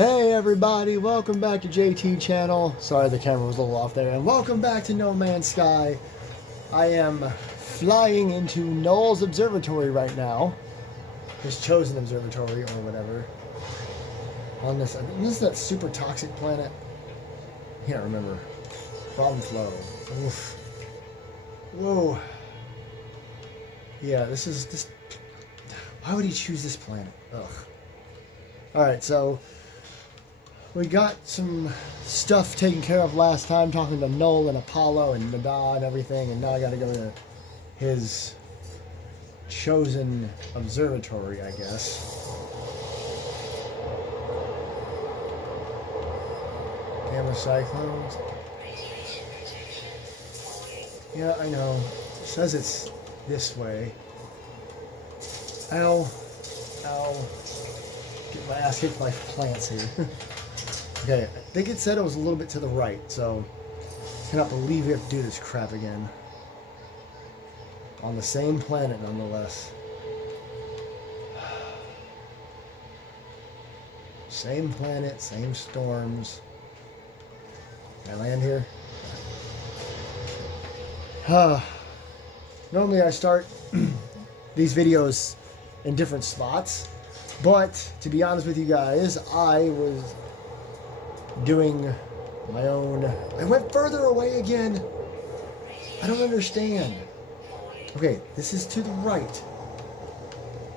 Hey everybody, welcome back to JT Channel. Sorry the camera was a little off there. And welcome back to No Man's Sky. I am flying into Null's observatory right now. His chosen observatory or whatever. On this, is that super toxic planet? I can't remember. Flow. Oof. Whoa. Yeah, this. Why would he choose this planet? Ugh. Alright, so we got some stuff taken care of last time, talking to Null and Apollo and Nada and everything, and now I gotta go to his chosen observatory, I guess. Gamma cyclones. Yeah, I know. It says it's this way. Ow. Ow. Get my ass kicked by plants here. Okay, I think it said it was a little bit to the right, so I cannot believe we have to do this crap again. On the same planet, nonetheless. Same planet, same storms. Can I land here? Normally I start these videos in different spots, but to be honest with you guys, I was doing my own. I went further away again. I don't understand. Okay, this is to the right.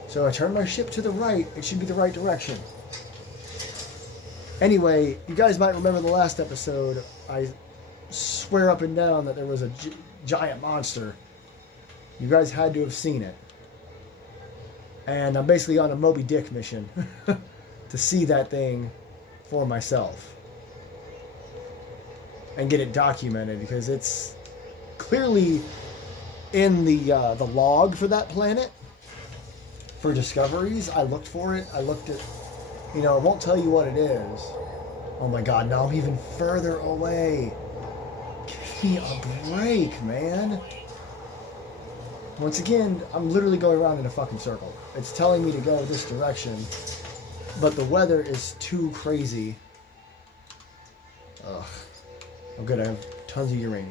So I turn my ship to the right. It should be the right direction. Anyway, you guys might remember the last episode. I swear up and down that there was a giant monster. You guys had to have seen it. And I'm basically on a Moby Dick mission to see that thing for myself and get it documented, because it's clearly in the log for that planet for discoveries. I looked for it. I looked at, it won't tell you what it is. Oh my god, now I'm even further away. Give me a break, man. Once again, I'm literally going around in a fucking circle. It's telling me to go this direction, but the weather is too crazy. Ugh. Oh good, I have tons of uranium.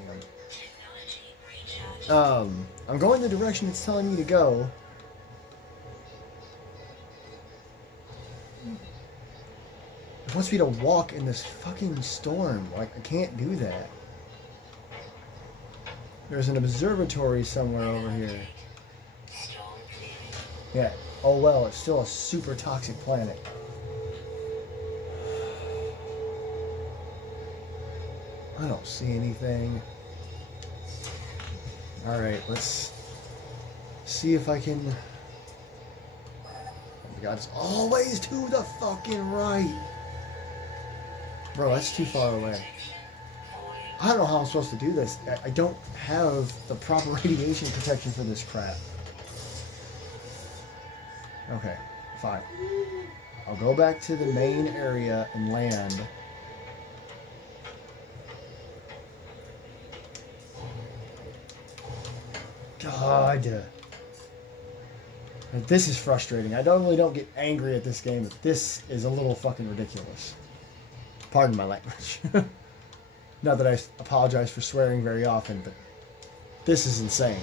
I'm going the direction it's telling me to go. It wants me to walk in this fucking storm. Like, I can't do that. There's an observatory somewhere over here. Yeah. Oh well, it's still a super toxic planet. I don't see anything. Alright, let's see if I can. Oh my god, it's always to the fucking right. Bro, that's too far away. I don't know how I'm supposed to do this. I don't have the proper radiation protection for this crap. Okay, fine. I'll go back to the main area and land. God. This is frustrating. I normally don't get angry at this game, but this is a little fucking ridiculous. Pardon my language. Not that I apologize for swearing very often, but this is insane.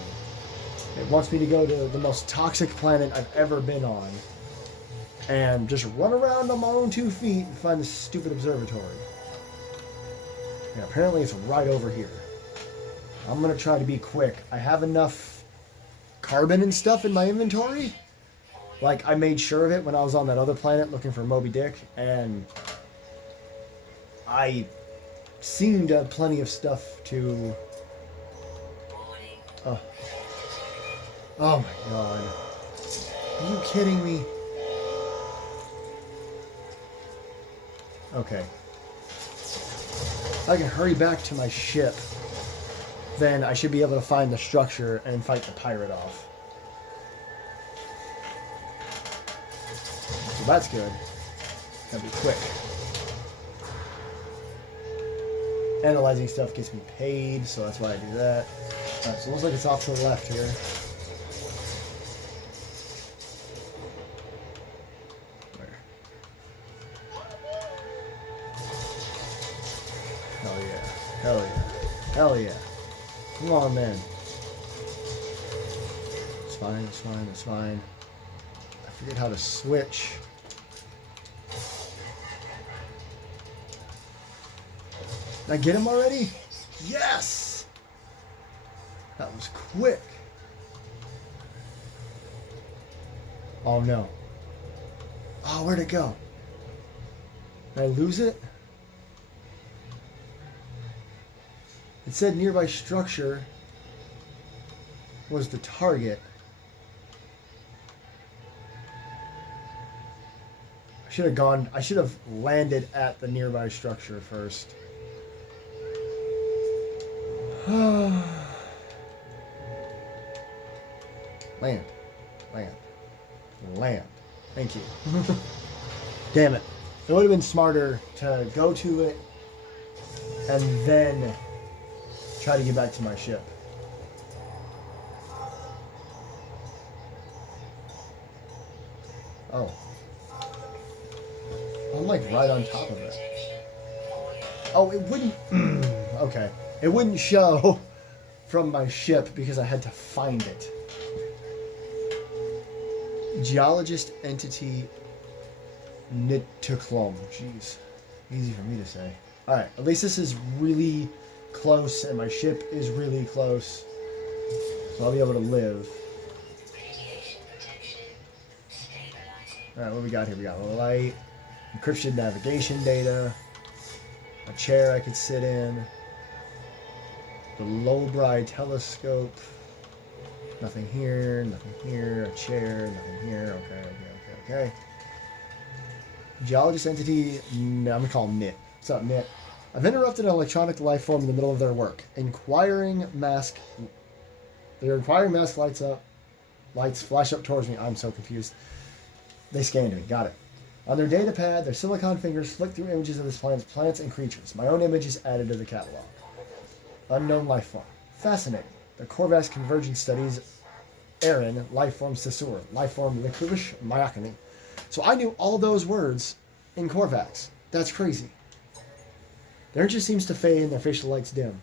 It wants me to go to the most toxic planet I've ever been on and just run around on my own 2 feet and find this stupid observatory. And apparently it's right over here. I'm going to try to be quick. I have enough carbon and stuff in my inventory. Like, I made sure of it when I was on that other planet looking for Moby Dick, and I seem to have plenty of stuff to... Oh my god. Are you kidding me? Okay. If I can hurry back to my ship, then I should be able to find the structure and fight the pirate off. So that's good. Gotta be quick. Analyzing stuff gets me paid, so that's why I do that. Alright, so it looks like it's off to the left here. Hell yeah. Hell yeah. Come on, man. It's fine, it's fine, it's fine. I forget how to switch. Did I get him already? Yes! That was quick. Oh no. Oh, where'd it go? Did I lose it? It said nearby structure was the target. I should have landed at the nearby structure first. Land. Thank you. Damn it. It would have been smarter to go to it and then try to get back to my ship. Oh. I'm like right on top of it. Oh, it wouldn't... okay. It wouldn't show from my ship because I had to find it. Geologist entity Nituklom. Jeez. Easy for me to say. Alright, at least this is really close and my ship is really close. So I'll be able to live. Alright, what we got here? We got light, encryption navigation data, a chair I could sit in, the Lowbri telescope, nothing here, a chair, nothing here, okay. Geologist entity, I'm going to call him Nit. What's up, Nit? I've interrupted an electronic life form in the middle of their work. Their inquiring mask lights up. Lights flash up towards me. I'm so confused. They scanned me. Got it. On their data pad, their silicon fingers flick through images of this planet's plants and creatures. My own image is added to the catalog. Unknown life form. Fascinating. The Corvax Convergence Studies, Aaron, life form Sasur, life form Likuvish Myakani. So I knew all those words in Corvax. That's crazy. Their interest seems to fade and their facial lights dim.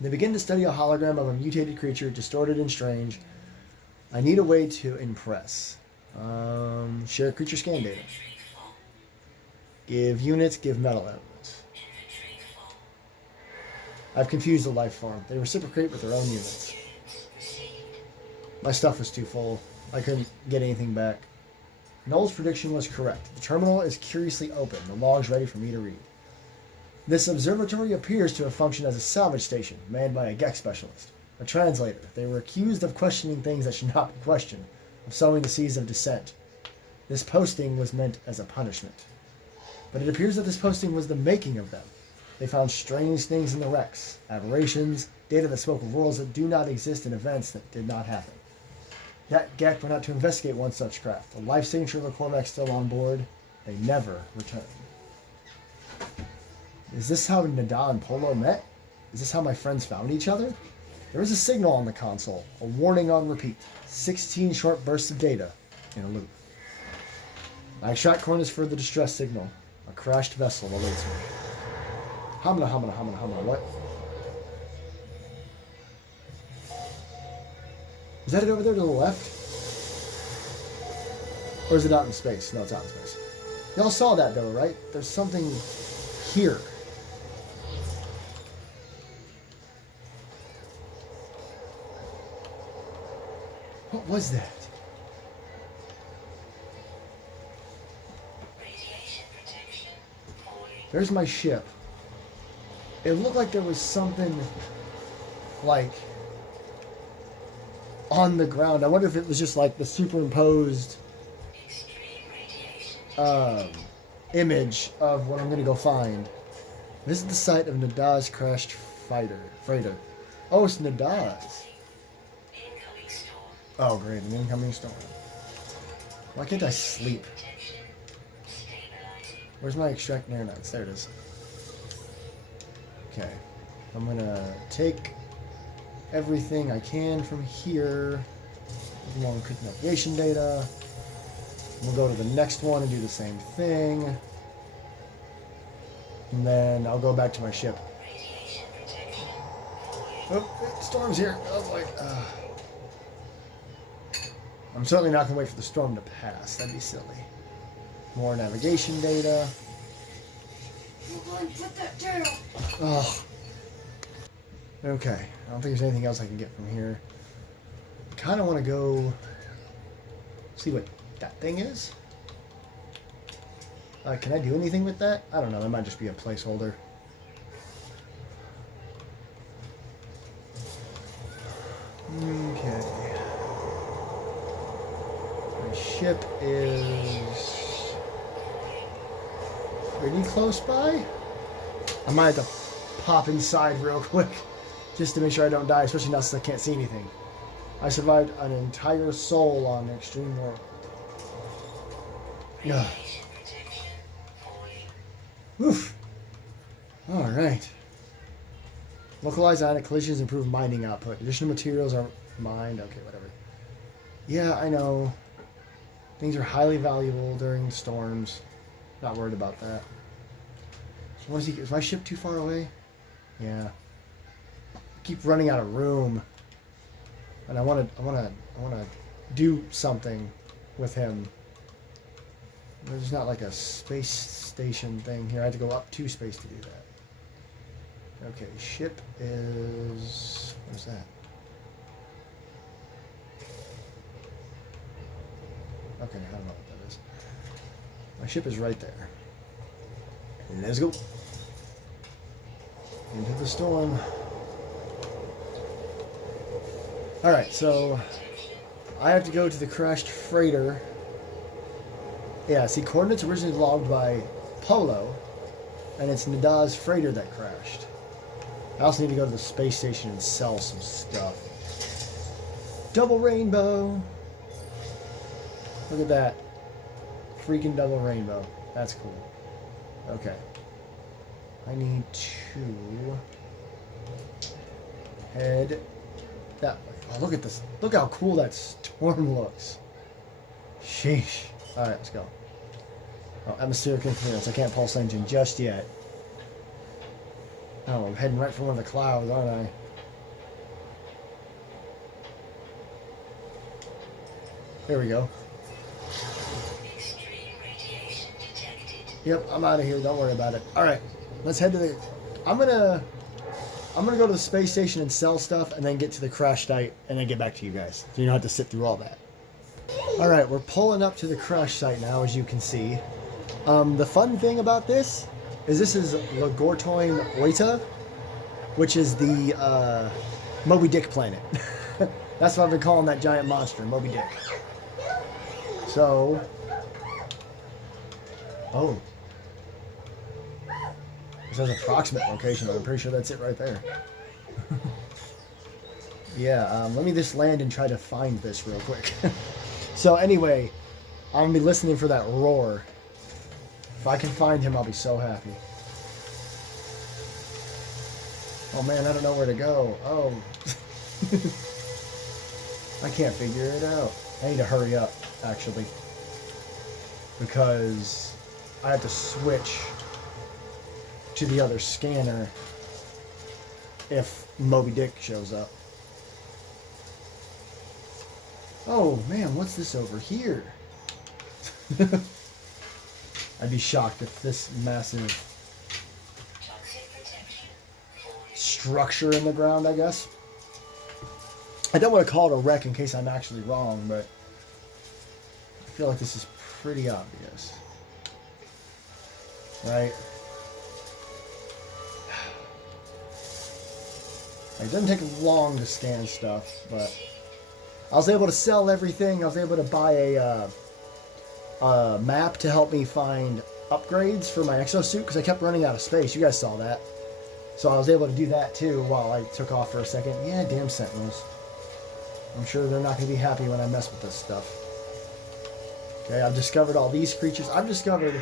They begin to study a hologram of a mutated creature, distorted and strange. I need a way to impress. Share creature scan data. Give units, give metal elements. I've confused the life form. They reciprocate with their own units. My stuff was too full. I couldn't get anything back. Noel's prediction was correct. The terminal is curiously open. The log's ready for me to read. This observatory appears to have functioned as a salvage station, manned by a Gek specialist, a translator. They were accused of questioning things that should not be questioned, of sowing the seeds of dissent. This posting was meant as a punishment. But it appears that this posting was the making of them. They found strange things in the wrecks, aberrations, data that spoke of worlds that do not exist, and events that did not happen. That Gek went out to investigate one such craft. The life signature of the Corvax still on board. They never returned. Is this how Nada and Polo met? Is this how my friends found each other? There is a signal on the console, a warning on repeat. 16 short bursts of data in a loop. I extract coordinates for the distress signal. A crashed vessel awaits me. Hamna, what? Is that it over there to the left? Or is it out in space? No, it's out in space. Y'all saw that though, right? There's something here. What was that? There's my ship. It looked like there was something like on the ground. I wonder if it was just like the superimposed image of what I'm going to go find. Visit the site of Nada's crashed freighter. Oh, it's Nada's. Oh, great, an incoming storm. Why can't I sleep? Where's my extract aeronauts? There it is. Okay. I'm going to take everything I can from here. More encrypted navigation data. We'll go to the next one and do the same thing. And then I'll go back to my ship. Oh, storm's here. Oh, boy. I'm certainly not going to wait for the storm to pass. That'd be silly. More navigation data. Put that down. Oh. Okay. I don't think there's anything else I can get from here. I kind of want to go see what that thing is. Can I do anything with that? I don't know. That might just be a placeholder. Okay. My ship is pretty close by. I might have to pop inside real quick just to make sure I don't die, especially now since I can't see anything. I survived an entire soul on Extreme World. Yeah. Oof. Alright. Localize ionic collisions, improve mining output. Additional materials are mined. Okay, whatever. Yeah, I know. Things are highly valuable during storms. Not worried about that. What is he? Is my ship too far away? Yeah. I keep running out of room. And I wanna do something with him. There's not like a space station thing here. I had to go up to space to do that. Okay, ship is... Where's that? Okay, I don't know what that is. My ship is right there. Let's go. Into the storm. Alright, so... I have to go to the crashed freighter. Yeah, see, coordinates originally logged by Polo, and it's Nada's freighter that crashed. I also need to go to the space station and sell some stuff. Double rainbow! Look at that. Freaking double rainbow. That's cool. Okay. I need to head that way. Oh, look at this. Look how cool that storm looks. Sheesh. Alright, let's go. Oh, atmospheric interference. I can't pulse engine just yet. Oh, I'm heading right for one of the clouds, aren't I? There we go. Yep, I'm out of here. Don't worry about it. Alright, let's head to the... I'm gonna go to the space station and sell stuff and then get to the crash site and then get back to you guys. So you don't have to sit through all that. Alright, we're pulling up to the crash site now, as you can see. The fun thing about this is Lagortoin Oita, which is the Moby Dick planet. That's what I've been calling that giant monster, Moby Dick. So... Oh. This has approximate location, but I'm pretty sure that's it right there. Yeah, let me just land and try to find this real quick. So anyway, I'm going to be listening for that roar. If I can find him, I'll be so happy. Oh man, I don't know where to go. Oh. I can't figure it out. I need to hurry up, actually. Because I have to switch to the other scanner if Moby Dick shows up. Oh man, what's this over here? I'd be shocked if this massive structure in the ground, I guess. I don't want to call it a wreck in case I'm actually wrong, but I feel like this is pretty obvious. Right? It doesn't take long to scan stuff, but I was able to sell everything. I was able to buy a map to help me find upgrades for my exosuit because I kept running out of space. You guys saw that. So I was able to do that too while I took off for a second. Yeah, damn Sentinels. I'm sure they're not going to be happy when I mess with this stuff. Okay, I've discovered all these creatures. I've discovered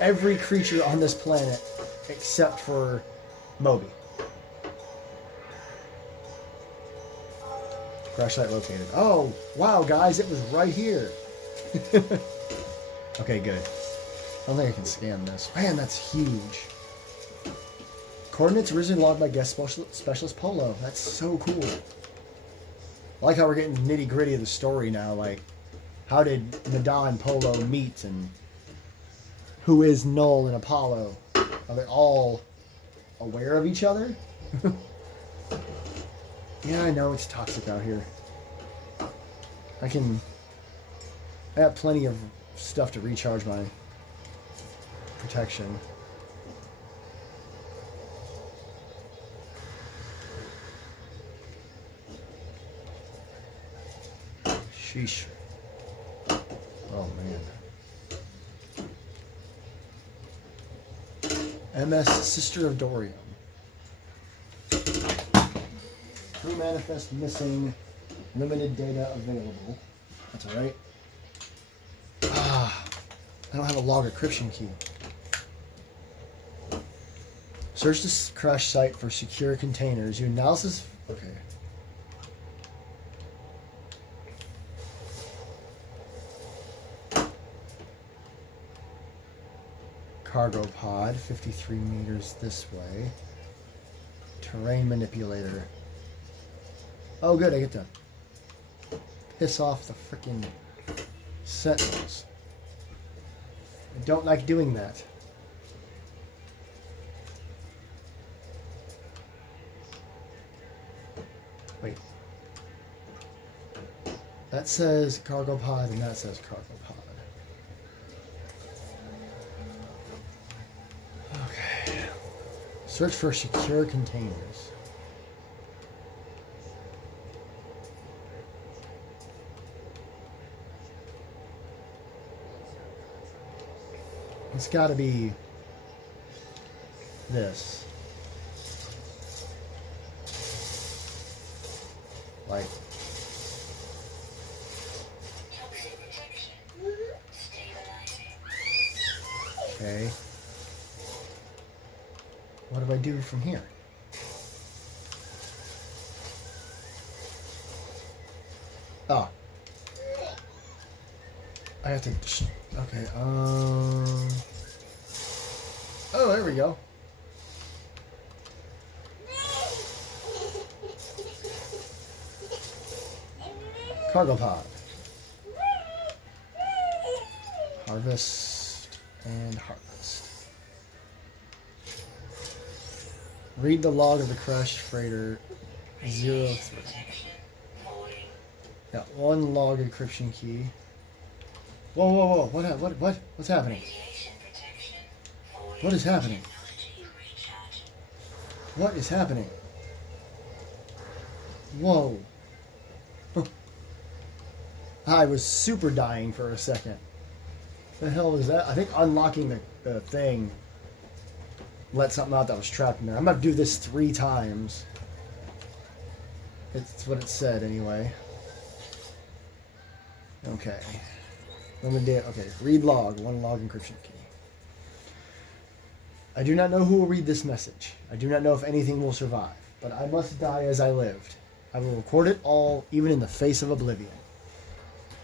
every creature on this planet except for Moby. Crash site located. Oh, wow, guys, it was right here. Okay, good. I don't think I can scan this. Man, that's huge. Coordinates originally logged by guest specialist Polo. That's so cool. I like how we're getting nitty gritty of the story now. Like, how did Nadal and Polo meet, and who is Null and Apollo? Are they all aware of each other? Yeah, I know it's toxic out here. I have plenty of stuff to recharge my protection. Sheesh. Oh, man. MS Sister of Dorium. Crew manifest missing. Limited data available. That's alright. I don't have a log encryption key. Search this crash site for secure containers. Your analysis... Okay. Cargo pod, 53 meters this way. Terrain manipulator. Oh, good, I get to piss off the freaking sentinels. I don't like doing that. Wait. That says cargo pod and that says cargo pod. Okay. Search for secure containers. It's got to be this. Like. Okay. What do I do from here? Oh. I have to... Okay, Oh, there we go. Cargo pod. Harvest and harvest. Read the log of the crashed freighter 03. Got one log encryption key. Whoa, whoa, whoa. What's happening? What is happening? What is happening? Whoa. I was super dying for a second. The hell was that? I think unlocking the thing let something out that was trapped in there. I'm going to do this 3 times. It's what it said anyway. Okay. Okay, read log, one log encryption key. I do not know who will read this message. I do not know if anything will survive, but I must die as I lived. I will record it all, even in the face of oblivion.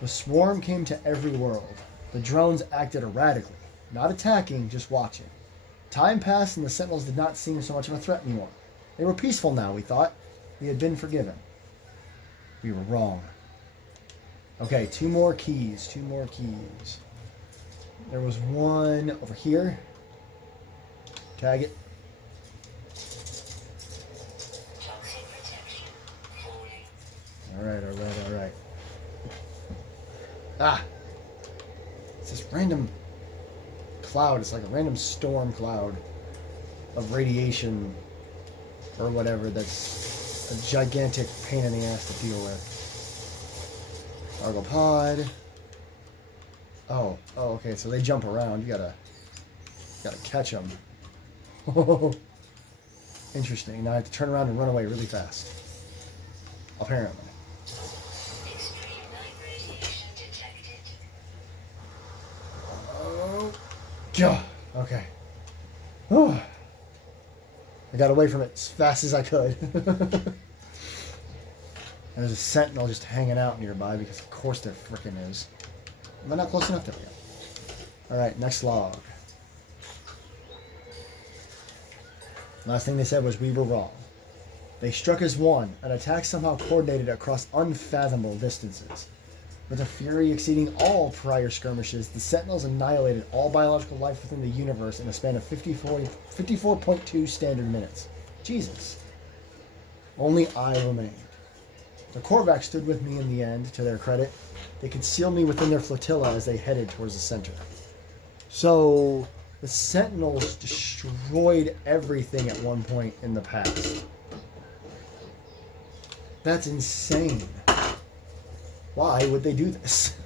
The swarm came to every world. The drones acted erratically, not attacking, just watching. Time passed and the Sentinels did not seem so much of a threat anymore. They were peaceful now, we thought. We had been forgiven. We were wrong. Okay, 2 more keys. 2 more keys. There was one over here. Tag it. Alright. Ah! It's this random cloud. It's like a random storm cloud of radiation or whatever that's a gigantic pain in the ass to deal with. Cargo pod. Oh, okay. So they jump around. You gotta catch them. Oh, interesting. Now I have to turn around and run away really fast. Apparently. Oh, yeah. Okay. Oh. I got away from it as fast as I could. There's a sentinel just hanging out nearby because of course there frickin' is. Am I not close enough? There we go. Alright, next log. Last thing they said was we were wrong. They struck as one, an attack somehow coordinated across unfathomable distances. With a fury exceeding all prior skirmishes, the Sentinels annihilated all biological life within the universe in a span of 54.2 standard minutes. Jesus. Only I remained. The Korvax stood with me in the end, to their credit. They concealed me within their flotilla as they headed towards the center. So, the Sentinels destroyed everything at one point in the past. That's insane. Why would they do this?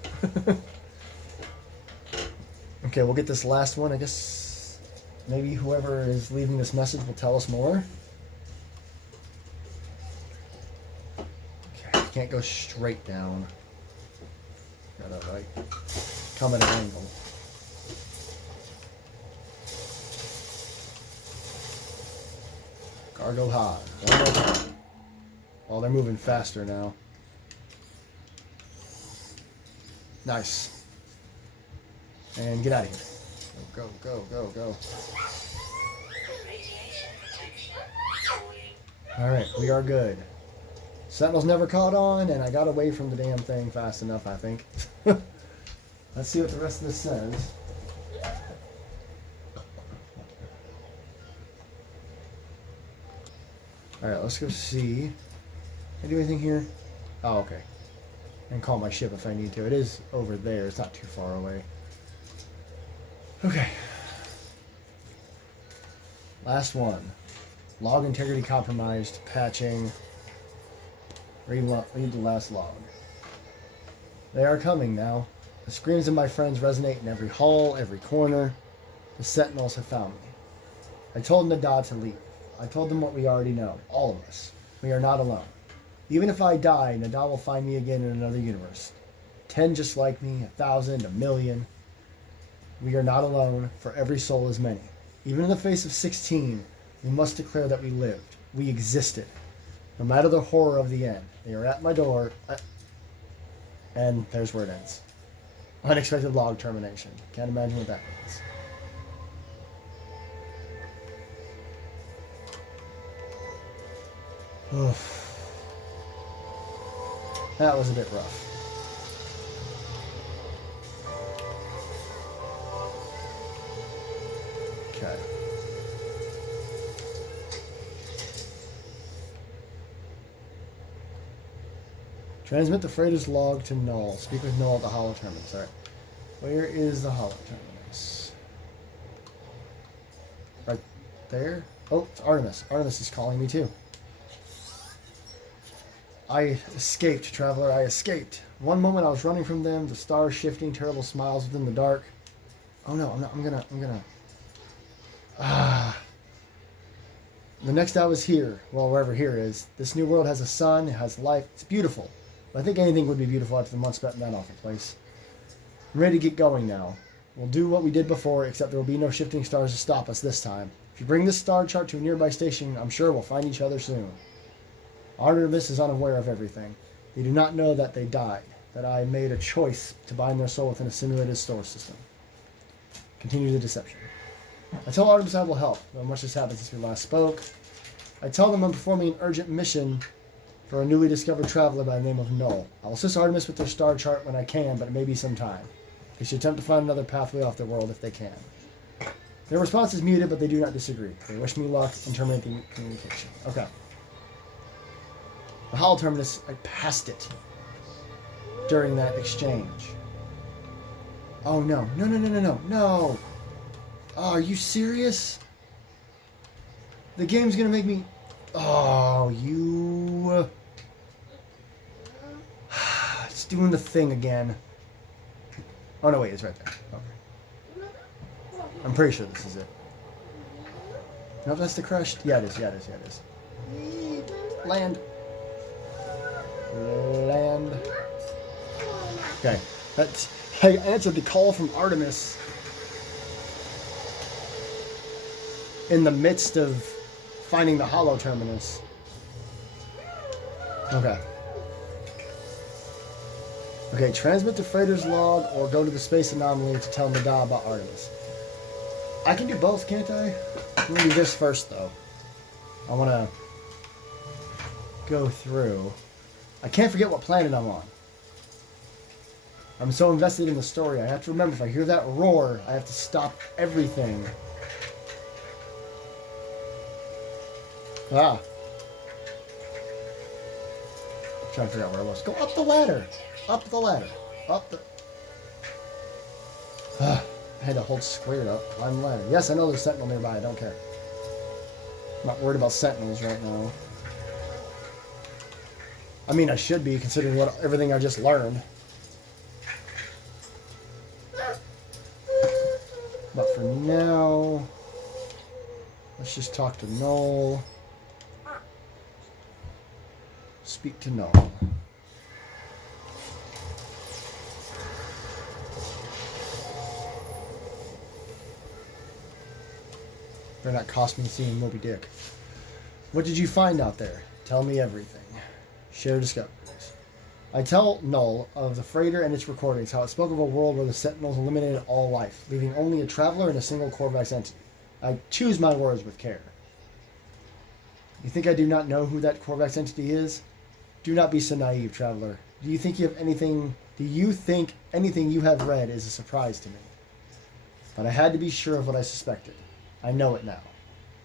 Okay, we'll get this last one. I guess maybe whoever is leaving this message will tell us more. Okay, can't go straight down. Gotta, like, come at an angle. Cargo high. One more time. Oh, they're moving faster now. Nice. And get out of here. Go, go, go, go, go. Alright, we are good. Sentinels never caught on, and I got away from the damn thing fast enough, I think. Let's see what the rest of this says. Alright, let's go see. Can I do anything here? Oh, okay. And call my ship if I need to. It is over there. It's not too far away. Okay. Last one. Log integrity compromised. Patching. Read the last log. They are coming now. The screams of my friends resonate in every hall, every corner. The Sentinels have found me. I told Nada to leave. I told them what we already know. All of us. We are not alone. Even if I die, Nada will find me again in another universe. 10 just like me, 1,000, 1,000,000. We are not alone, for every soul is many. Even in the face of 16, we must declare that we lived. We existed. No matter the horror of the end. They are at my door. And there's where it ends. Unexpected log termination. Can't imagine what that means. Oof. That was a bit rough. Okay. Transmit the freighter's log to Null. Speak with Null at the Holo Terminus. Alright. Where is the Holo Terminus? Right there? Oh, it's Artemis. Artemis is calling me too. I escaped, traveler, I escaped. One moment I was running from them, the stars shifting, terrible smiles within the dark. Oh no, I'm gonna. The next I was here, well, wherever here is. This new world has a sun, it has life, it's beautiful. But I think anything would be beautiful after the month spent in that awful place. I'm ready to get going now. We'll do what we did before, except there will be no shifting stars to stop us this time. If you bring this star chart to a nearby station, I'm sure we'll find each other soon. Artemis is unaware of everything. They do not know that they died, that I made a choice to bind their soul within a simulated store system. Continue the deception. I tell Artemis I will help, though much has happened since we last spoke. I tell them I'm performing an urgent mission for a newly discovered traveler by the name of Null. I will assist Artemis with their star chart when I can, but it may be some time. They should attempt to find another pathway off their world if they can. Their response is muted, but they do not disagree. They wish me luck and terminate the communication. Okay. The Holo Terminus, I passed it during that exchange. Oh no. No! Oh, are you serious? The game's gonna make me... Oh, you... It's doing the thing again. Oh no, wait, it's right there. Okay. I'm pretty sure this is it. No, that's the crushed. Yeah, it is. Land. Okay. I answered the call from Artemis in the midst of finding the Holo Terminus. Okay. Okay, transmit the freighter's log or go to the space anomaly to tell Nada about Artemis. I can do both, can't I? I'm gonna do this first, though. I want to go through. I can't forget what planet I'm on. I'm so invested in the story. I have to remember, if I hear that roar, I have to stop everything. Ah. I'm trying to figure out where I was. Go up the ladder. Up the ladder. Up the... I had to hold squared up. Climb the ladder. Yes, I know there's a sentinel nearby. I don't care. I'm not worried about sentinels right now. I mean, I should be, considering everything I just learned. But for now, let's just talk to Noel. Speak to Noel. Better not cost me seeing Moby Dick. What did you find out there? Tell me everything. Share discoveries. I tell Null of the freighter and its recordings, how it spoke of a world where the Sentinels eliminated all life, leaving only a traveler and a single Korvax entity. I choose my words with care. You think I do not know who that Korvax entity is? Do not be so naive, traveler. Do you think anything you have read is a surprise to me? But I had to be sure of what I suspected. I know it now.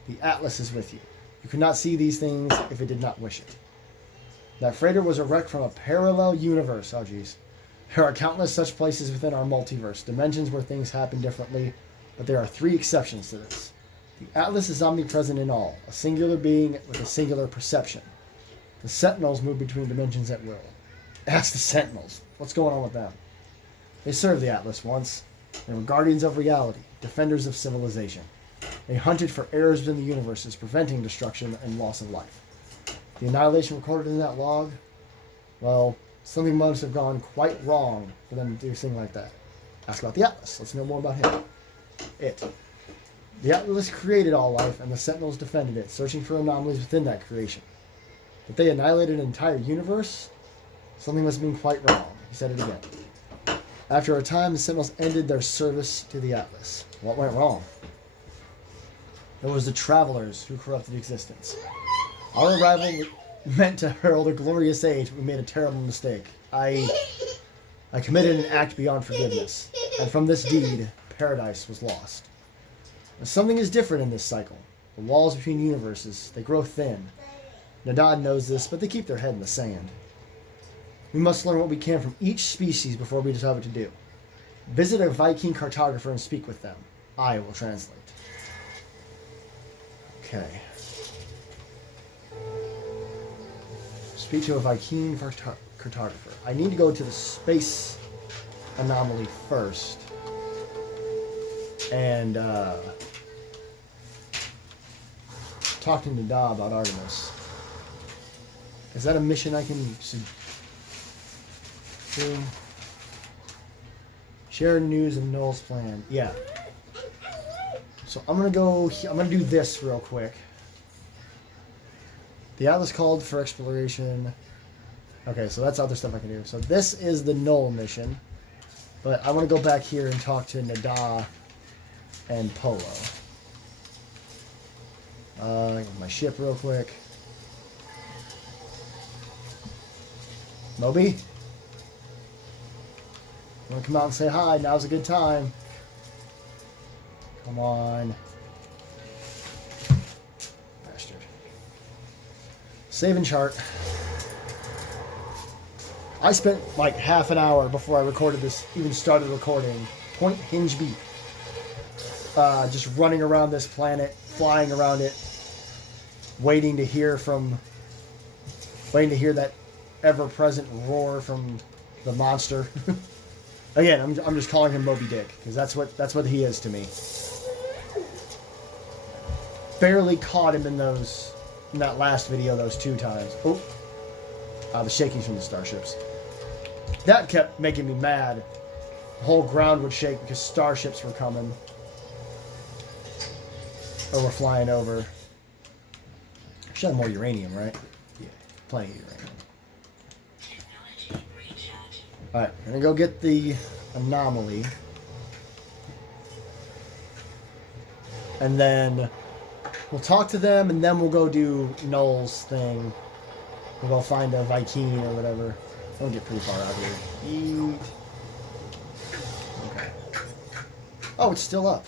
The Atlas is with you. You could not see these things if it did not wish it. That freighter was a wreck from a parallel universe. Oh, geez. There are countless such places within our multiverse, dimensions where things happen differently, but there are 3 exceptions to this. The Atlas is omnipresent in all, a singular being with a singular perception. The Sentinels move between dimensions at will. Ask the Sentinels. What's going on with them? They served the Atlas once. They were guardians of reality, defenders of civilization. They hunted for errors within the universes, preventing destruction and loss of life. The annihilation recorded in that log, well, something must have gone quite wrong for them to do a thing like that. Ask about the Atlas. Let's know more about him. The Atlas created all life, and the Sentinels defended it, searching for anomalies within that creation. But they annihilated an entire universe? Something must have been quite wrong. He said it again. After a time, the Sentinels ended their service to the Atlas. What went wrong? It was the Travelers who corrupted existence. Our arrival meant to herald a glorious age, but we made a terrible mistake. I committed an act beyond forgiveness, and from this deed, paradise was lost. But something is different in this cycle. The walls between universes, they grow thin. Nadad knows this, but they keep their head in the sand. We must learn what we can from each species before we decide what to do. Visit a Viking cartographer and speak with them. I will translate. Okay. Speak to a Viking cartographer. I need to go to the space anomaly first. And talk to Nadab about Artemis. Is that a mission I can do? Share news of Noel's plan. Yeah. So I'm gonna do this real quick. The Atlas called for exploration. Okay, so that's other stuff I can do. So this is the Noel mission. But I want to go back here and talk to Nada and Polo. Get my ship real quick. Moby? Want to come out and say hi? Now's a good time. Come on. Bastard. Save and chart. I spent like half an hour before I recorded this, even started recording. Point Hinge Beat. Just running around this planet, flying around it, waiting to hear that ever-present roar from the monster. Again, I'm just calling him Moby Dick because that's what he is to me. Barely caught him in that last video those 2 times. Oh, the shaking from the starships. That kept making me mad. The whole ground would shake because starships were coming. Or were flying over. Should have more uranium, right? Yeah, plenty of uranium. Alright, we're gonna go get the anomaly. And then We'll talk to them, and then we'll go do Null's thing. We'll go find a Vy'keen or whatever. We'll get pretty far out here. Eat. Okay. Oh, it's still up.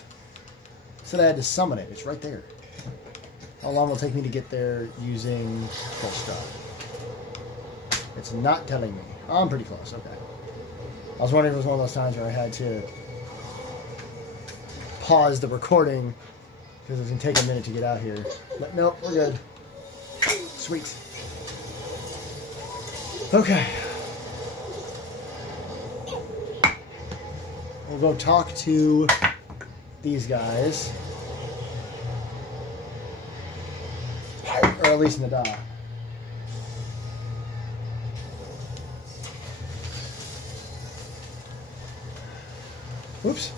Said I had to summon it. It's right there. How long will it take me to get there using full stop? It's not telling me. Oh, I'm pretty close. Okay. I was wondering if it was one of those times where I had to pause the recording because it was going to take a minute to get out here. But nope, we're good. Sweet. Okay. We'll go talk to these guys. Or at least Nadal. Oops.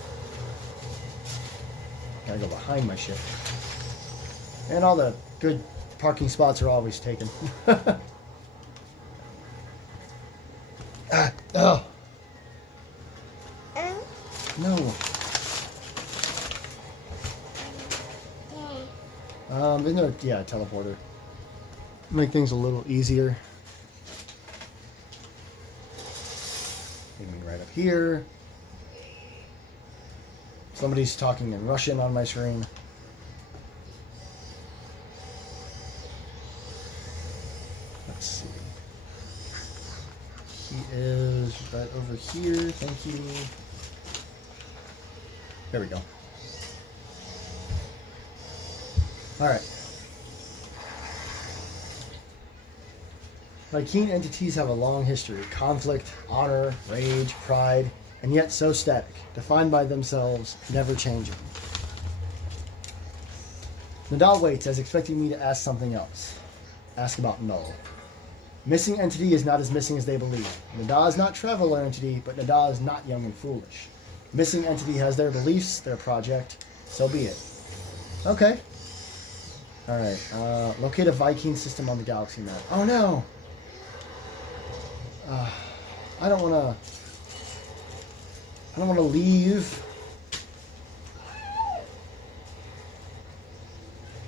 Gotta go behind my ship. And all the good parking spots are always taken. Oh. No. Isn't there, yeah, a teleporter. Make things a little easier. Maybe right up here. Somebody's talking in Russian on my screen. Let's see. He is right over here. Thank you. There we go. Alright. Vy'keen entities have a long history. Conflict, honor, rage, pride, and yet so static, defined by themselves, never changing. Nadal waits as expecting me to ask something else. Ask about Null. Missing entity is not as missing as they believe. Nadal is not traveler entity, but Nadal is not young and foolish. Missing entity has their beliefs, their project, so be it. Okay. Alright, locate a Vy'keen system on the galaxy map. Oh no! I don't wanna leave.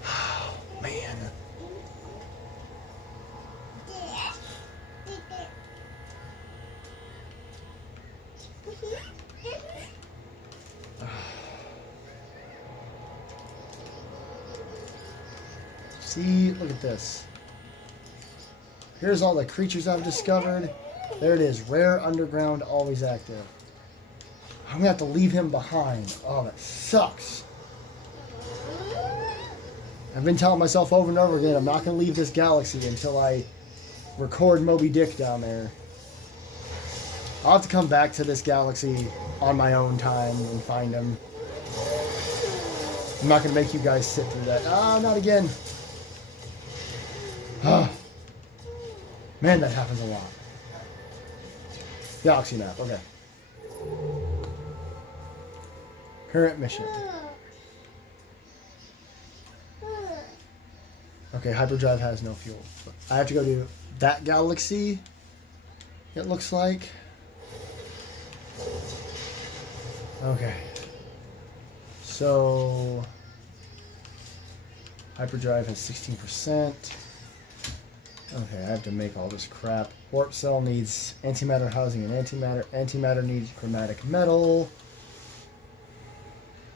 Oh, man. See, look at this. Here's all the creatures I've discovered. There it is. Rare underground, always active. I'm gonna have to leave him behind. Oh, that sucks. I've been telling myself over and over again, I'm not gonna leave this galaxy until I record Moby Dick down there. I'll have to come back to this galaxy on my own time and find him. I'm not gonna make you guys sit through that. Ah, not again. Ah. Man, that happens a lot. Galaxy map, okay. Current mission. Okay, hyperdrive has no fuel. I have to go to that galaxy, it looks like. Okay. So, hyperdrive has 16%. Okay, I have to make all this crap. Warp cell needs antimatter housing and antimatter. Antimatter needs chromatic metal.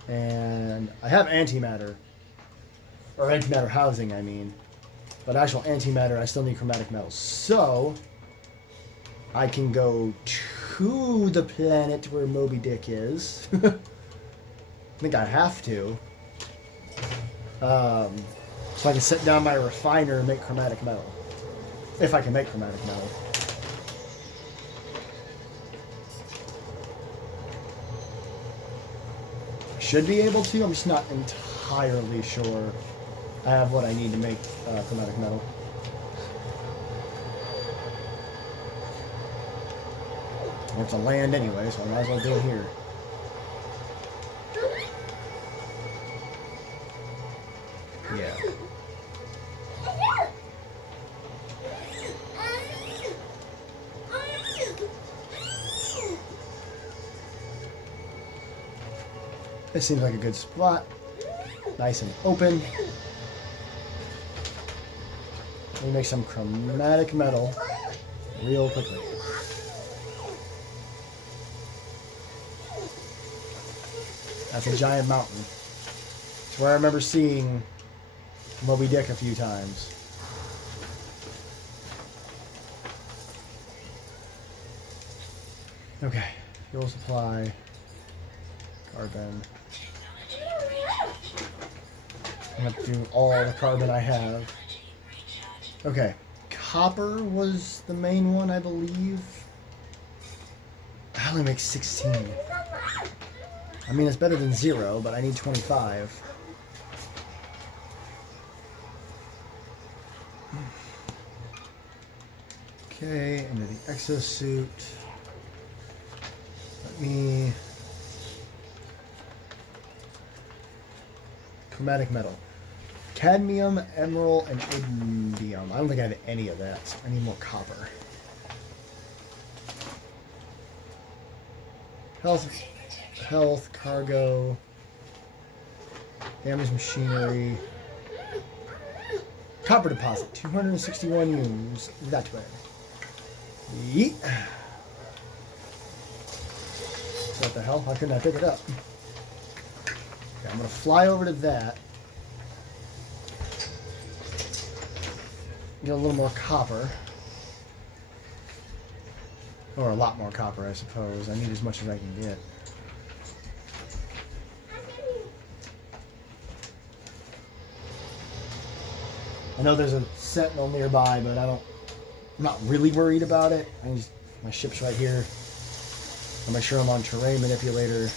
And I have antimatter. Or antimatter housing, I mean. But actual antimatter, I still need chromatic metal. So, I can go to the planet where Moby Dick is. I think I have to. So I can set down my refiner and make chromatic metal. If I can make chromatic metal. Should be able to, I'm just not entirely sure I have what I need to make chromatic metal. Or it's a land anyway, so I might as well do it here. Yeah. This seems like a good spot. Nice and open. Let me make some chromatic metal real quickly. That's a giant mountain. It's where I remember seeing Moby Dick a few times. Okay, fuel supply, carbon. I'm gonna have to do all the carbon I have. Okay, copper was the main one, I believe. I only make 16. I mean, it's better than 0, but I need 25. Okay, into the exosuit. Let me... Chromatic metal. Cadmium, emerald, and indium. I don't think I have any of that, so I need more copper. Health, cargo, damaged machinery. Copper deposit, 261 units. That way. Yeet. What the hell? How couldn't I pick it up? Okay, I'm gonna fly over to that. Get a little more copper. Or a lot more copper, I suppose. I need as much as I can get. I know there's a sentinel nearby, but I'm not really worried about it. My ship's right here. I'll make sure I'm on terrain manipulator.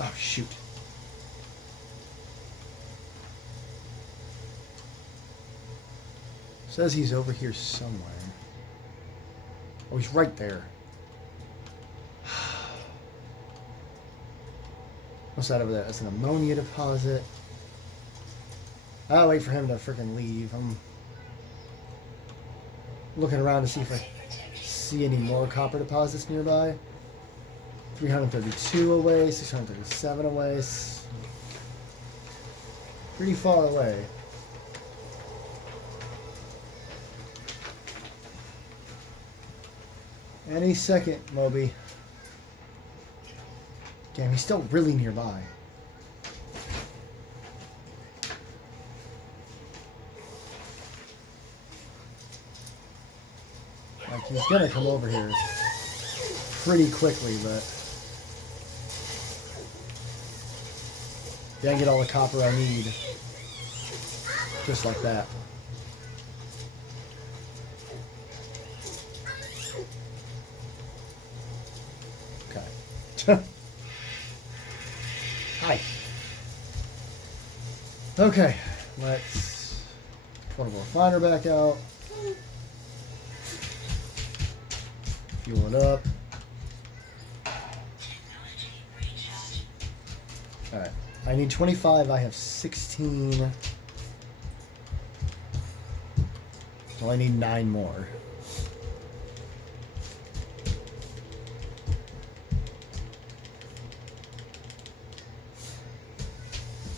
Oh, shoot. Says he's over here somewhere. Oh, he's right there. What's that over there? That's an ammonia deposit. I'll wait for him to freaking leave. I'm looking around to see if I see any more copper deposits nearby. 332 away, 637 away. Pretty far away. Any second, Moby. Damn, he's still really nearby. Like, he's gonna come over here pretty quickly, but yeah, I get all the copper I need. Just like that. Okay. Hi. Okay, let's portable refiner back out. Fuel it up. Alright, I need 25, I have 16. So I need 9 more.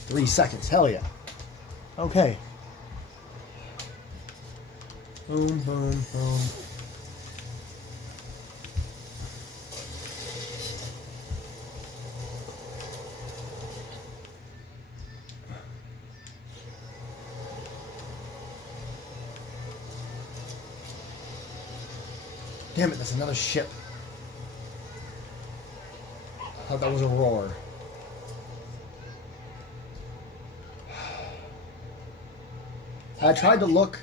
Three seconds, hell yeah. Okay. Boom, boom, boom. Damn it, that's another ship. I thought that was a roar. I tried to look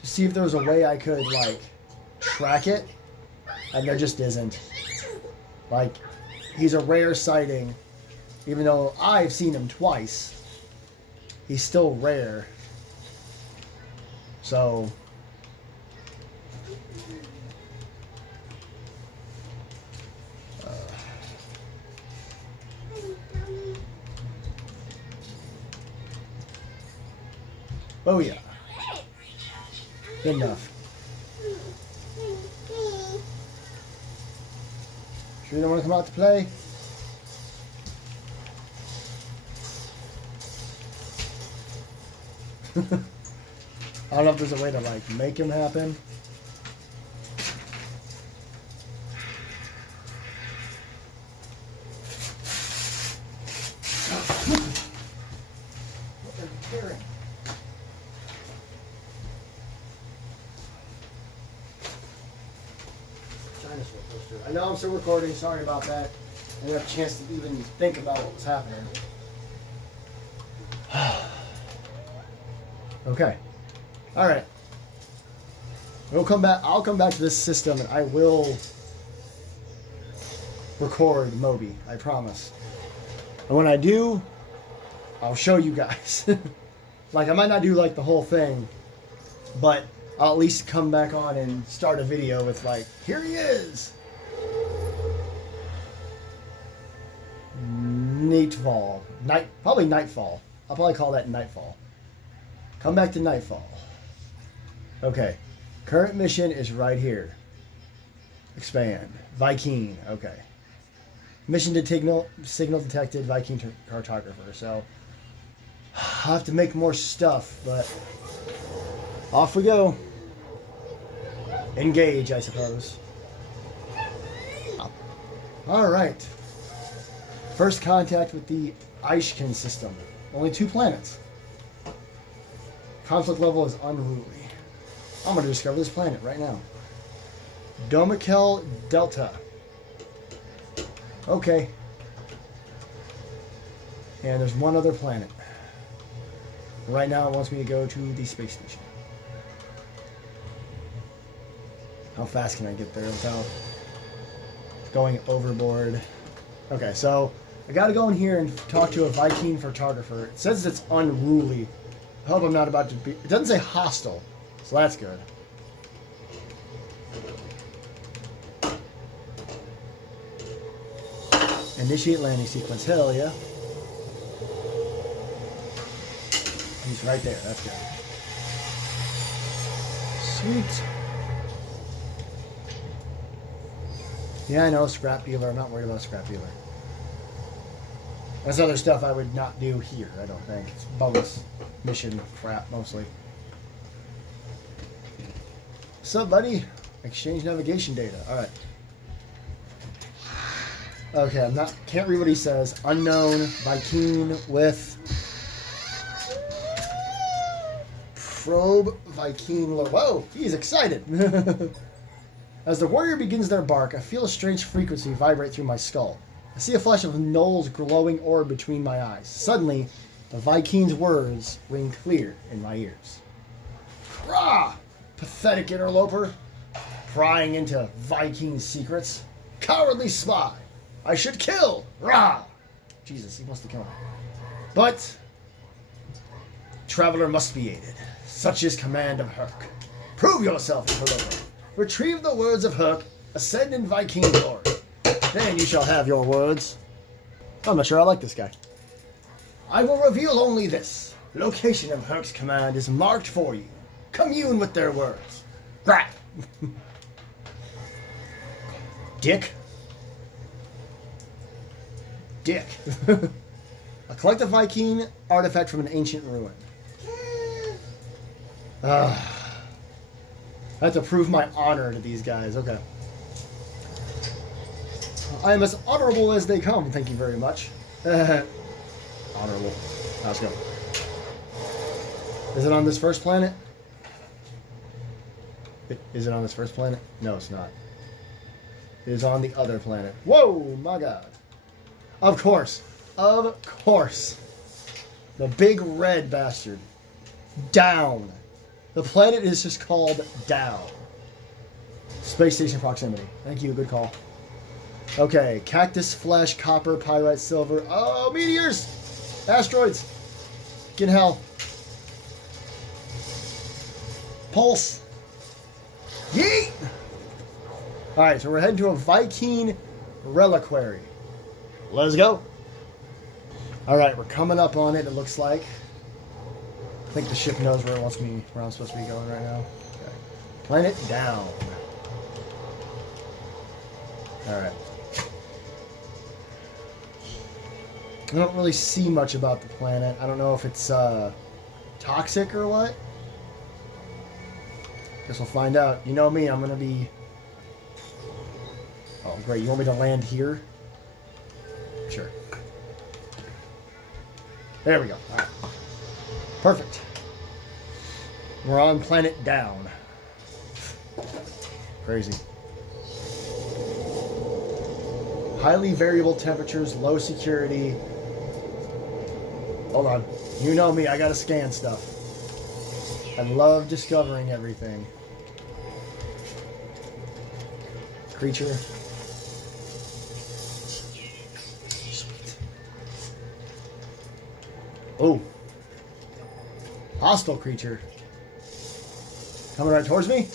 to see if there was a way I could, like, track it, and there just isn't. Like, he's a rare sighting. Even though I've seen him twice, he's still rare. So... oh yeah. Good enough. Sure you don't want to come out to play? I don't know if there's a way to like make him happen. I know I'm still recording, sorry about that. I didn't have a chance to even think about what was happening. Okay. Alright. I'll come back to this system and I will record Moby, I promise. And when I do, I'll show you guys. Like, I might not do like the whole thing, but I'll at least come back on and start a video with like, here he is! Probably Nightfall. I'll probably call that Nightfall. Come back to Nightfall. Okay. Current mission is right here. Expand. Vy'keen. Okay. Mission to signal detected. Vy'keen cartographer. So, I'll have to make more stuff, but off we go. Engage, I suppose. Alright. First contact with the Ishkin system. Only 2 planets. Conflict level is unruly. I'm going to discover this planet right now. Domikel Delta. Okay. And there's one other planet. Right now it wants me to go to the space station. How fast can I get there without going overboard? Okay, so I gotta go in here and talk to a Vy'keen photographer. It says it's unruly. I hope I'm not about to be... It doesn't say hostile, so that's good. Initiate landing sequence. Hell yeah. He's right there. That's good. Sweet. Yeah, I know, scrap dealer. I'm not worried about scrap dealer. That's other stuff I would not do here, I don't think. It's bonus mission crap, mostly. What's up, buddy? Exchange navigation data. Alright. Okay, can't read what he says. Unknown, Vy'keen with probe Vy'keen. Whoa, he's excited. As the warrior begins their bark, I feel a strange frequency vibrate through my skull. I see a flash of Null's glowing orb between my eyes. Suddenly, the Vy'keen's words ring clear in my ears. Rah! Pathetic interloper, prying into Vy'keen's secrets. Cowardly spy! I should kill! Rah! Jesus, he must have killed him. But, traveler must be aided. Such is command of Herc. Prove yourself, interloper. Retrieve the words of Herc, ascend in Vy'keen's glory. Then you shall have your words. I'm not sure I like this guy. I will reveal only this. Location of Herc's command is marked for you. Commune with their words. Right. Dick. A collective Vy'keen artifact from an ancient ruin. I have to prove my honor to these guys. Okay. I am as honorable as they come, thank you very much. Honorable. Let's go. Is it on this first planet? Is it on this first planet? No, it's not. It is on the other planet. Whoa, my God. Of course. Of course. The big red bastard. Down. The planet is just called Down. Space station proximity. Thank you, good call. Okay, cactus, flesh, copper, pyrite, silver. Oh, meteors! Asteroids! Get in hell. Pulse. Yeet! Alright, so we're heading to a Vy'keen reliquary. Let's go. Alright, we're coming up on it, it looks like. I think the ship knows where I'm supposed to be going right now. Okay. Planet down. Alright. I don't really see much about the planet. I don't know if it's toxic or what? Guess we'll find out. You know me, I'm gonna be... Oh, great. You want me to land here? Sure. There we go. All right. Perfect. We're on planet down. Crazy. Highly variable temperatures, low security. Hold on. You know me, I gotta scan stuff. I love discovering everything. Creature. Sweet. Oh. Hostile creature. Coming right towards me?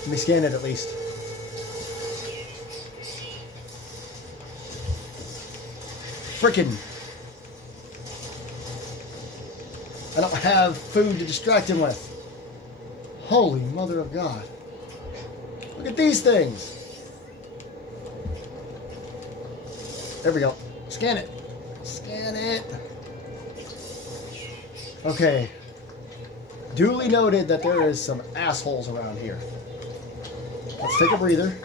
Let me scan it at least. Frickin'. I don't have food to distract him with. Holy mother of God. Look at these things. There we go. Scan it. Scan it. Okay. Duly noted that there is some assholes around here. Let's take a breather.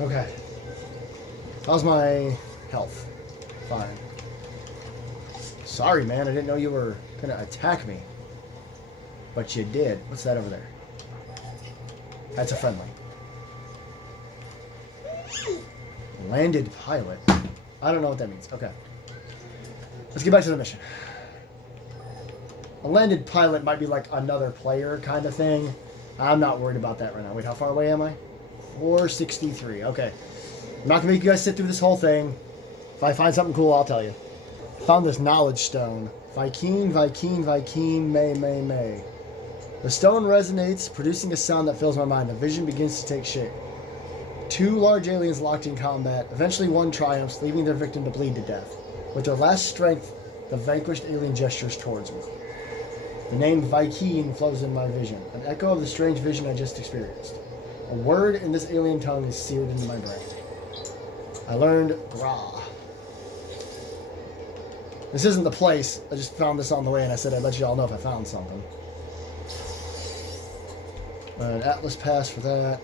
Okay. How's my health? Fine. Sorry, man. I didn't know you were going to attack me. But you did. What's that over there? That's a friendly. Landed pilot. I don't know what that means. Okay. Let's get back to the mission. A landed pilot might be like another player kind of thing. I'm not worried about that right now. Wait, how far away am I? 463. Okay. I'm not going to make you guys sit through this whole thing. If I find something cool, I'll tell you. Found this knowledge stone. Vy'keen, Vy'keen, Vy'keen, May. The stone resonates, producing a sound that fills my mind. The vision begins to take shape. Two large aliens locked in combat. Eventually one triumphs, leaving their victim to bleed to death. With their last strength, the vanquished alien gestures towards me. The name Vy'keen flows in my vision, an echo of the strange vision I just experienced. A word in this alien tongue is seared into my brain. I learned Gra. This isn't the place. I just found this on the way and I said I'd let you all know if I found something. An Atlas pass for that.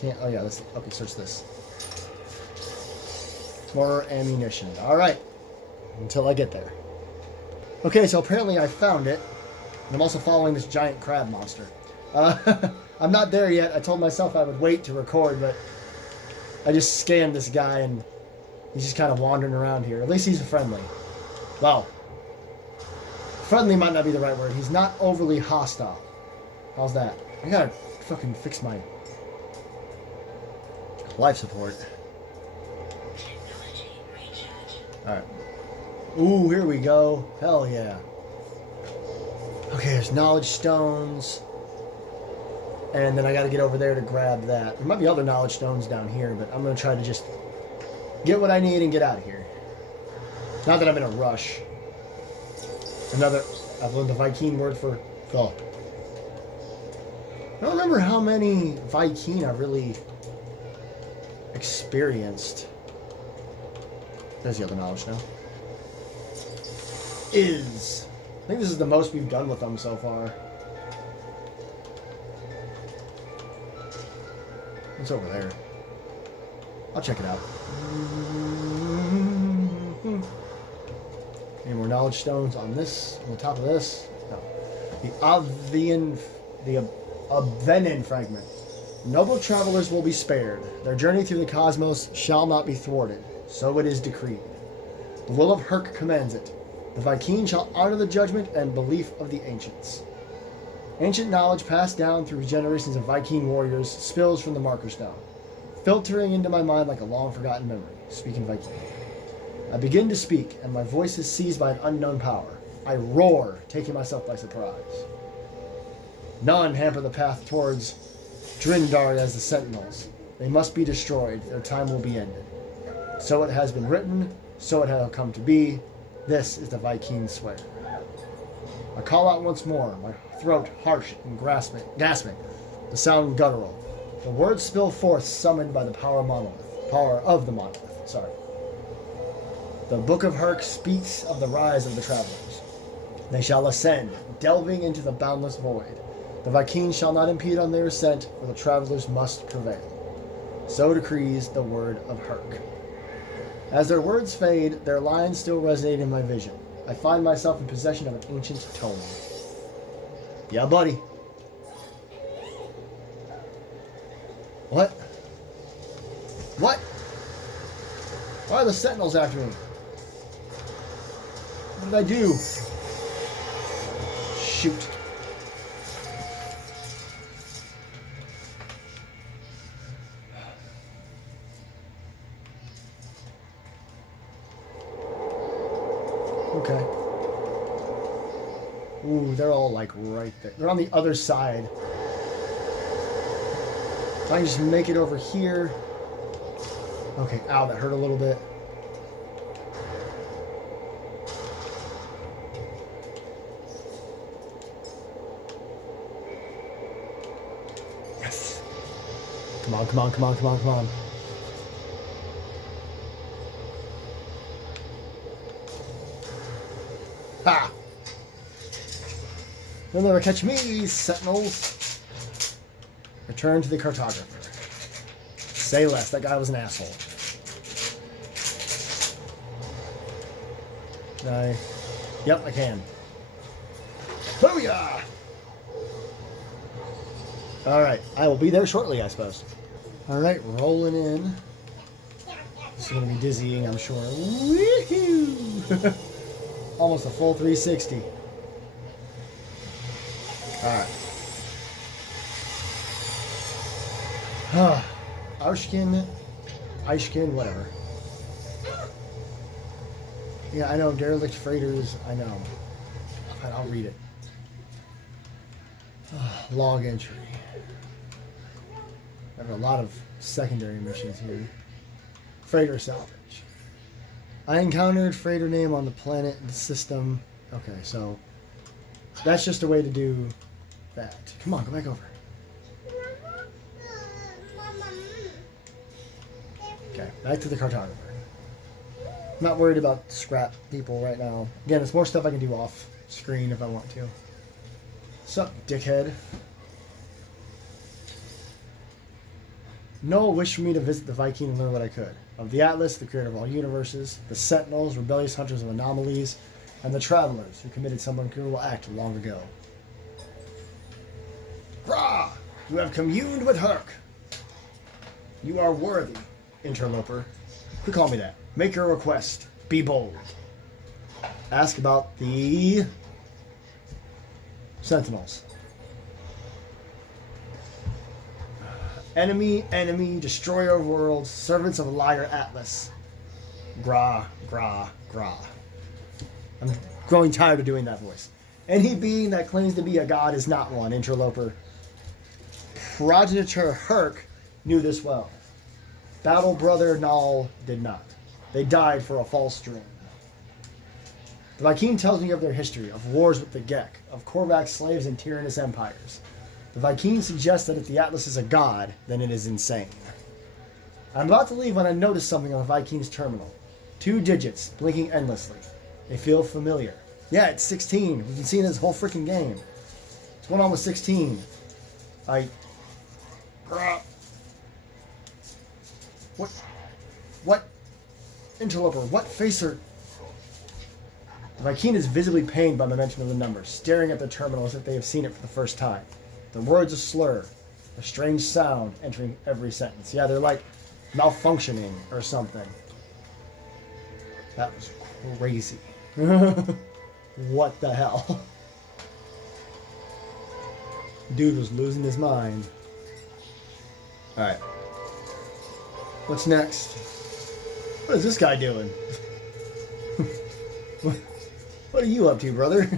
Can't, oh yeah, let's, okay, search this. More ammunition. Alright. Until I get there. Okay, so apparently I found it. And I'm also following this giant crab monster. I'm not there yet. I told myself I would wait to record, but I just scanned this guy and he's just kind of wandering around here. At least he's friendly. Well, friendly might not be the right word. He's not overly hostile. How's that? I gotta fucking fix my life support. Alright. Ooh, here we go. Hell yeah. Okay, there's knowledge stones. And then I gotta get over there to grab that. There might be other knowledge stones down here, but I'm gonna try to just get what I need and get out of here. Not that I'm in a rush. I've learned the Vy'keen word for go. I don't remember how many Vy'keen I've really experienced. There's the other knowledge now. I think this is the most we've done with them so far. What's over there? I'll check it out. Any more knowledge stones on this? On the top of this? No. The Avenin fragment. Noble travelers will be spared. Their journey through the cosmos shall not be thwarted. So it is decreed. The will of Herc commands it. The Vy'keen shall honor the judgment and belief of the ancients. Ancient knowledge passed down through generations of Vy'keen warriors spills from the marker stone, filtering into my mind like a long-forgotten memory. Speaking Vy'keen. I begin to speak, and my voice is seized by an unknown power. I roar, taking myself by surprise. None hamper the path towards Drindar as the Sentinels. They must be destroyed. Their time will be ended. So it has been written. So it has come to be. This is the Vy'keen swear. I call out once more, my throat harsh and gasping, the sound guttural. The words spill forth, summoned by the power of the monolith. Sorry. The Book of Herc speaks of the rise of the travelers. They shall ascend, delving into the boundless void. The Vy'keen shall not impede on their ascent, for the travelers must prevail. So decrees the word of Herc. As their words fade, their lines still resonate in my vision. I find myself in possession of an ancient tome. Yeah, buddy. What? What? Why are the Sentinels after me? What did I do? Shoot. Okay. Ooh, they're all like right there. They're on the other side. If I can just make it over here. Okay, ow, that hurt a little bit. Yes. Come on, come on, come on, come on, come on. Ha! You'll never catch me, Sentinels. Return to the cartographer. Say less, that guy was an asshole. Yep, I can. Booyah! Alright, I will be there shortly, I suppose. Alright, rolling in. This is going to be dizzying, I'm sure. Woohoo! Almost a full 360. Alright. Ishkin, whatever. Yeah, I know, derelict freighters, I know. I'll read it. Log entry. I have a lot of secondary missions here. Freighter salvage. I encountered freighter name on the planet and system. Okay, so that's just a way to do that. Come on, go back over. Okay, back to the cartographer. I'm not worried about scrap people right now. Again, it's more stuff I can do off screen if I want to. Sup, dickhead? Noel wished for me to visit the Vy'keen and learn what I could. Of the Atlas, the creator of all universes, the Sentinels, rebellious hunters of anomalies, and the Travelers, who committed some uncurable act long ago. Grah! You have communed with Herc. You are worthy, interloper. Quick, call me that. Make your request. Be bold. Ask about the Sentinels. Enemy, destroyer of worlds, servants of liar Atlas. Grah, grah, grah. I'm growing tired of doing that voice. Any being that claims to be a god is not one, interloper. Progenitor Herc knew this well. Battle brother Null did not. They died for a false dream. The Vy'keen tells me of their history, of wars with the Gek, of Korvax slaves and tyrannous empires. The Vy'keen suggests that if the Atlas is a god, then it is insane. I'm about to leave when I notice something on the Vy'keen's terminal. 2 digits, blinking endlessly. They feel familiar. Yeah, it's 16. We've been seeing this whole freaking game. What's going on with 16? What? Interloper, what facer? The Vy'keen is visibly pained by the mention of the numbers, staring at the terminal as if they have seen it for the first time. The words a slur, a strange sound entering every sentence. Yeah, they're like malfunctioning or something. That was crazy. What the hell? Dude was losing his mind. Alright. What's next? What is this guy doing? What are you up to, brother?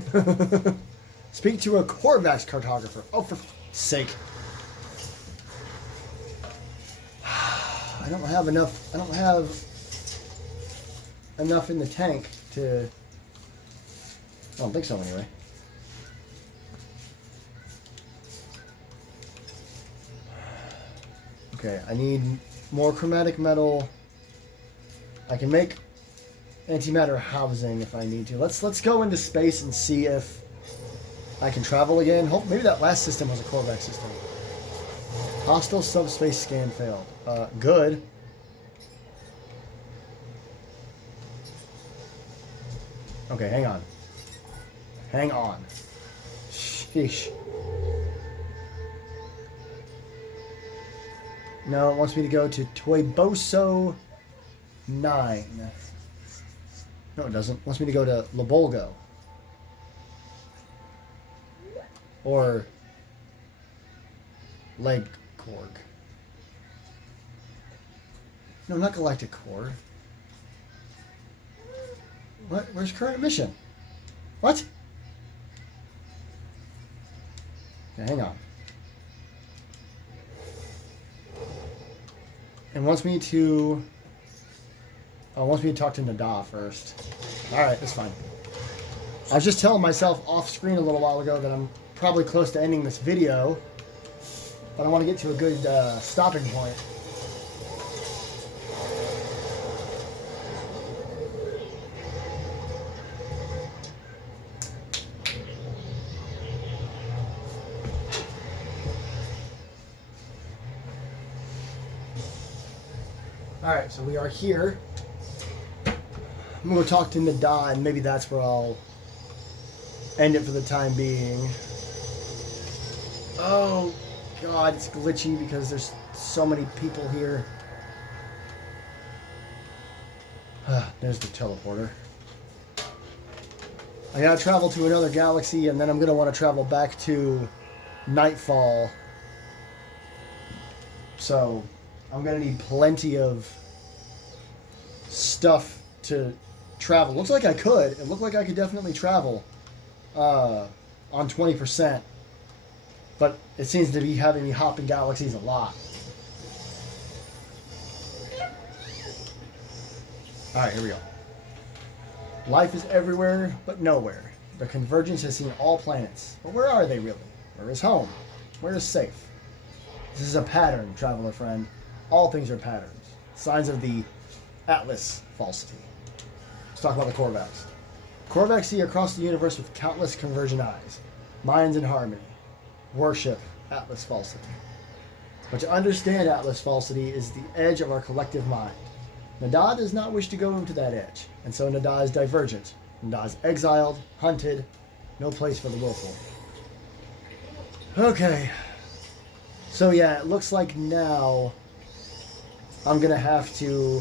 Speak to a Korvax cartographer. Oh, for sake. I don't have enough in the tank to... I don't think so, anyway. Okay, I need more chromatic metal. I can make antimatter housing if I need to. Let's go into space and see if I can travel again. Hope maybe that last system was a Korvax system. Hostile subspace scan failed. Good. Okay, hang on. Hang on. Sheesh. No, it wants me to go to Toyboso 9. No, it doesn't. It wants me to go to Lobolgo. Or Legkorg. No, not Galactic Core. What? Where's current mission? What? Okay, hang on. It wants me to... Oh, it wants me to talk to Nada first. Alright, that's fine. I was just telling myself off screen a little while ago that I'm probably close to ending this video, but I want to get to a good stopping point. Alright, so we are here. I'm going to talk to Nada, and maybe that's where I'll end it for the time being. Oh, God, it's glitchy because there's so many people here. There's the teleporter. I gotta travel to another galaxy, and then I'm going to want to travel back to Nightfall. So, I'm going to need plenty of stuff to travel. Looks like I could. It looked like I could definitely travel on 20%. But it seems to be having me hop in galaxies a lot. Alright, here we go. Life is everywhere, but nowhere. The convergence has seen all planets. But where are they really? Where is home? Where is safe? This is a pattern, traveler friend. All things are patterns. Signs of the Atlas falsity. Let's talk about the Korvax. Korvax see across the universe with countless convergent eyes. Minds in harmony. Worship Atlas falsity. But to understand Atlas falsity is the edge of our collective mind. Nada does not wish to go into that edge, and so Nada is divergent. Nada is exiled, hunted, no place for the willful. Okay. So yeah, it looks like now I'm gonna have to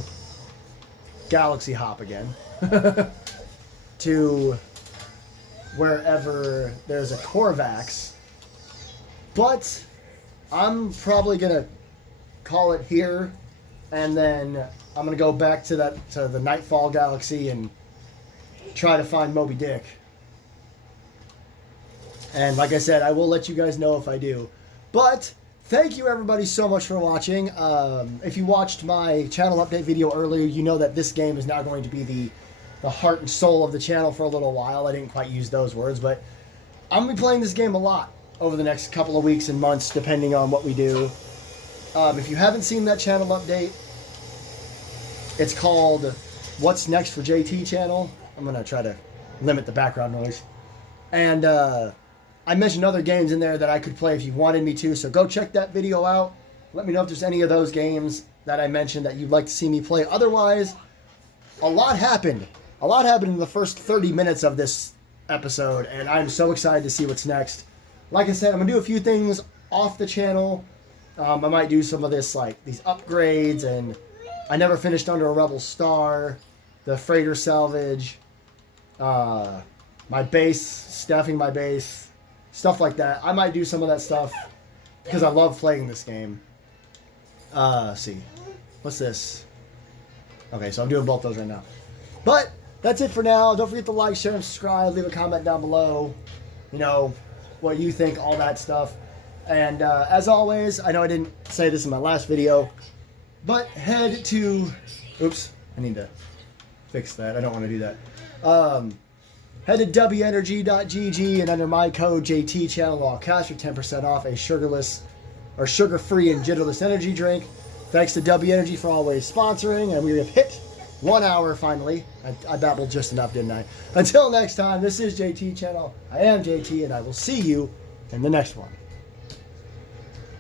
galaxy hop again to wherever there's a Korvax. But I'm probably gonna call it here, and then I'm gonna go back to the Nightfall galaxy and try to find Moby Dick. And like I said, I will let you guys know if I do. But thank you everybody so much for watching. If you watched my channel update video earlier, you know that this game is now going to be the heart and soul of the channel for a little while. I didn't quite use those words, but I'm going to be playing this game a lot over the next couple of weeks and months, depending on what we do. If you haven't seen that channel update, it's called What's Next for JT channel. I'm going to try to limit the background noise. And I mentioned other games in there that I could play if you wanted me to, so go check that video out. Let me know if there's any of those games that I mentioned that you'd like to see me play. Otherwise, a lot happened. A lot happened in the first 30 minutes of this episode, and I'm so excited to see what's next. Like I said, I'm going to do a few things off the channel. I might do some of this, like these upgrades, and I never finished Under a Rebel Star, the freighter salvage, my base, staffing my base, stuff like that. I might do some of that stuff because I love playing this game. Let's see. What's this? Okay, so I'm doing both those right now. But that's it for now. Don't forget to like, share, and subscribe. Leave a comment down below. You know, what you think, all that stuff. And as always, I know I didn't say this in my last video, but head to... Oops, I need to fix that. I don't want to do that. Head to wenergy.gg and under my code JTChannel, all cash for 10% off a sugarless or sugar-free and jitterless energy drink. Thanks to W Energy for always sponsoring, and we have hit 1 hour finally. I babbled just enough, didn't I? Until next time, this is JT Channel. I am JT, and I will see you in the next one.